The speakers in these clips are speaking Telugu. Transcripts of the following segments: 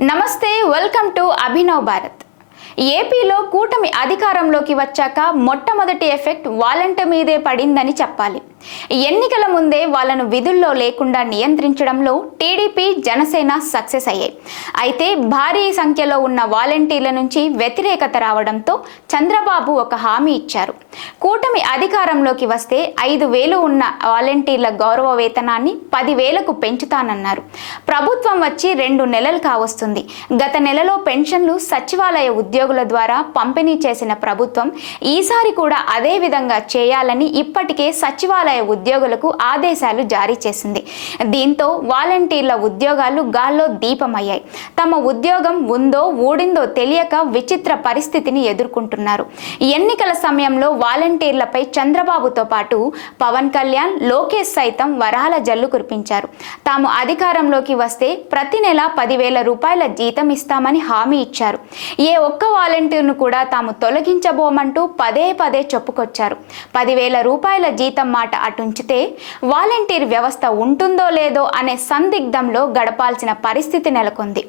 నమస్తే, వెల్కమ్ టు అభినవ్ భారత్. ఏపీలో కూటమి అధికారంలోకి వచ్చాక మొట్టమొదటి ఎఫెక్ట్ వాలంటీర్ మీదే పడిందని చెప్పాలి. ఎన్నికల ముందే వాళ్ళను విధుల్లో లేకుండా నియంత్రించడంలో టీడీపీ, జనసేన సక్సెస్ అయ్యాయి. అయితే భారీ సంఖ్యలో ఉన్న వాలంటీర్ల నుంచి వ్యతిరేకత రావడంతో చంద్రబాబు ఒక హామీ ఇచ్చారు. కూటమి అధికారంలోకి వస్తే 5,000 ఉన్న వాలంటీర్ల గౌరవ వేతనాన్ని 10,000కు పెంచుతానన్నారు. ప్రభుత్వం వచ్చి 2 నెలలు కావస్తుంది. గత నెలలో పెన్షన్లు సచివాలయ ఉద్యోగుల ద్వారా పంపిణీ చేసిన ప్రభుత్వం ఈసారి కూడా అదే విధంగా చేయాలని ఇప్పటికే సచివాలయ ఉద్యోగులకు ఆదేశాలు జారీ చేసింది. దీంతో వాలంటీర్ల ఉద్యోగాలు గాల్లో దీపమయ్యాయి. తమ ఉద్యోగం ఉందో ఊడిందో తెలియక విచిత్ర పరిస్థితిని ఎదుర్కొంటున్నారు. ఎన్నికల సమయంలో వాలంటీర్లపై చంద్రబాబుతో పాటు పవన్ కళ్యాణ్, లోకేష్ సైతం వరాల జల్లు కురిపించారు. తాము అధికారంలోకి వస్తే ప్రతి నెల 10,000 రూపాయల జీతం ఇస్తామని హామీ ఇచ్చారు. ఏ ఒక్క వాలంటీర్ను కూడా తాము తొలగించబోమంటూ పదే పదే చెప్పుకొచ్చారు. 10,000 రూపాయల జీతం మాట అటుంచితే వాలంటీర్ వ్యవస్థ ఉంటుందో లేదో అనే సందిగ్ధంలో గడపాల్సిన పరిస్థితి నెలకొంది.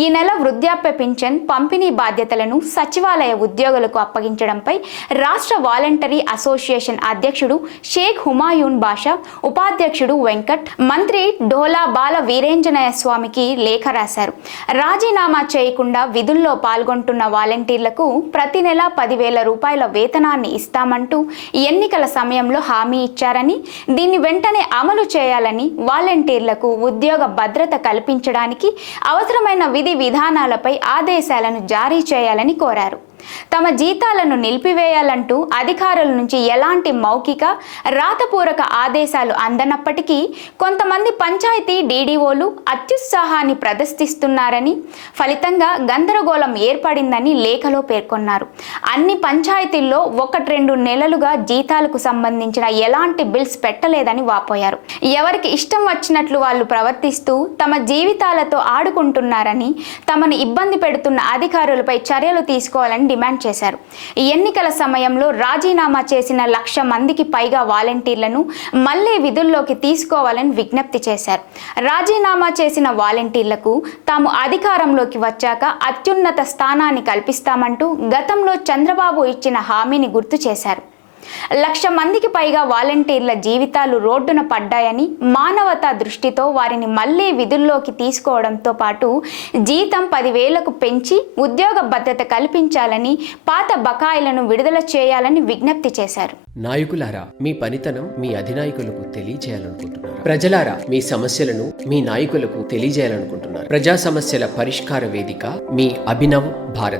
ఈ నెల వృద్ధాప్య పింఛన్ పంపిణీ బాధ్యతలను సచివాలయ ఉద్యోగులకు అప్పగించడంపై రాష్ట్ర వాలంటరీ అసోసియేషన్ అధ్యక్షుడు షేక్ హుమాయూన్ బాషా, ఉపాధ్యక్షుడు వెంకట్, మంత్రి డోలా బాల వీరేంజనేయ స్వామికి లేఖ రాశారు. రాజీనామా చేయకుండా విధుల్లో పాల్గొంటున్న వాలంటీర్లకు ప్రతి నెల 10,000 రూపాయల వేతనాన్ని ఇస్తామంటూ ఎన్నికల సమయంలో హామీ ఇచ్చారని, దీన్ని వెంటనే అమలు చేయాలని, వాలంటీర్లకు ఉద్యోగ భద్రత కల్పించడానికి అవసరమైన విధి విధానాలపై ఆదేశాలను జారీ చేయాలని కోరారు. తమ జీతాలను నిలిపివేయాలంటూ అధికారుల నుంచి ఎలాంటి మౌఖిక, రాతపూర్వక ఆదేశాలు అందనప్పటికీ కొంతమంది పంచాయతీ డీడీఓలు అత్యుత్సాహాన్ని ప్రదర్శిస్తున్నారని, ఫలితంగా గందరగోళం ఏర్పడిందని లేఖలో పేర్కొన్నారు. అన్ని పంచాయతీల్లో 1-2 నెలలుగా జీతాలకు సంబంధించిన ఎలాంటి బిల్స్ పెట్టలేదని వాపోయారు. ఎవరికి ఇష్టం వచ్చినట్లు వాళ్ళు ప్రవర్తిస్తూ తమ జీవితాలతో ఆడుకుంటున్నారని, తమను ఇబ్బంది పెడుతున్న అధికారులపై చర్యలు తీసుకోవాలని డిమాండ్ చేశారు. ఎన్నికల సమయంలో రాజీనామా చేసిన 1,00,000 మందికి పైగా వాలంటీర్లను మళ్లీ విధుల్లోకి తీసుకోవాలని విజ్ఞప్తి చేశారు. రాజీనామా చేసిన వాలంటీర్లకు తాము అధికారంలోకి వచ్చాక అత్యున్నత స్థానాన్ని కల్పిస్తామంటూ గతంలో చంద్రబాబు ఇచ్చిన హామీని గుర్తు చేశారు. 1,00,000 మందికి పైగా వాలంటీర్ల జీవితాలు రోడ్డున పడ్డాయని, మానవతా దృష్టితో వారిని మళ్లీ విధుల్లోకి తీసుకోవడంతో పాటు జీతం 10,000కు పెంచి ఉద్యోగ భద్రత కల్పించాలని, పాత బకాయిలను విడుదల చేయాలని విజ్ఞప్తి చేశారు. నాయకులారా, మీ పనితనం మీ అధినాయకులకు తెలియజేయాలనుకుంటున్నారు. ప్రజలారా, మీ సమస్యలను మీ నాయకులకు తెలియజేయాలనుకుంటున్నారు. ప్రజా సమస్యల పరిష్కార వేదిక మీ అభినవ్ భారత్.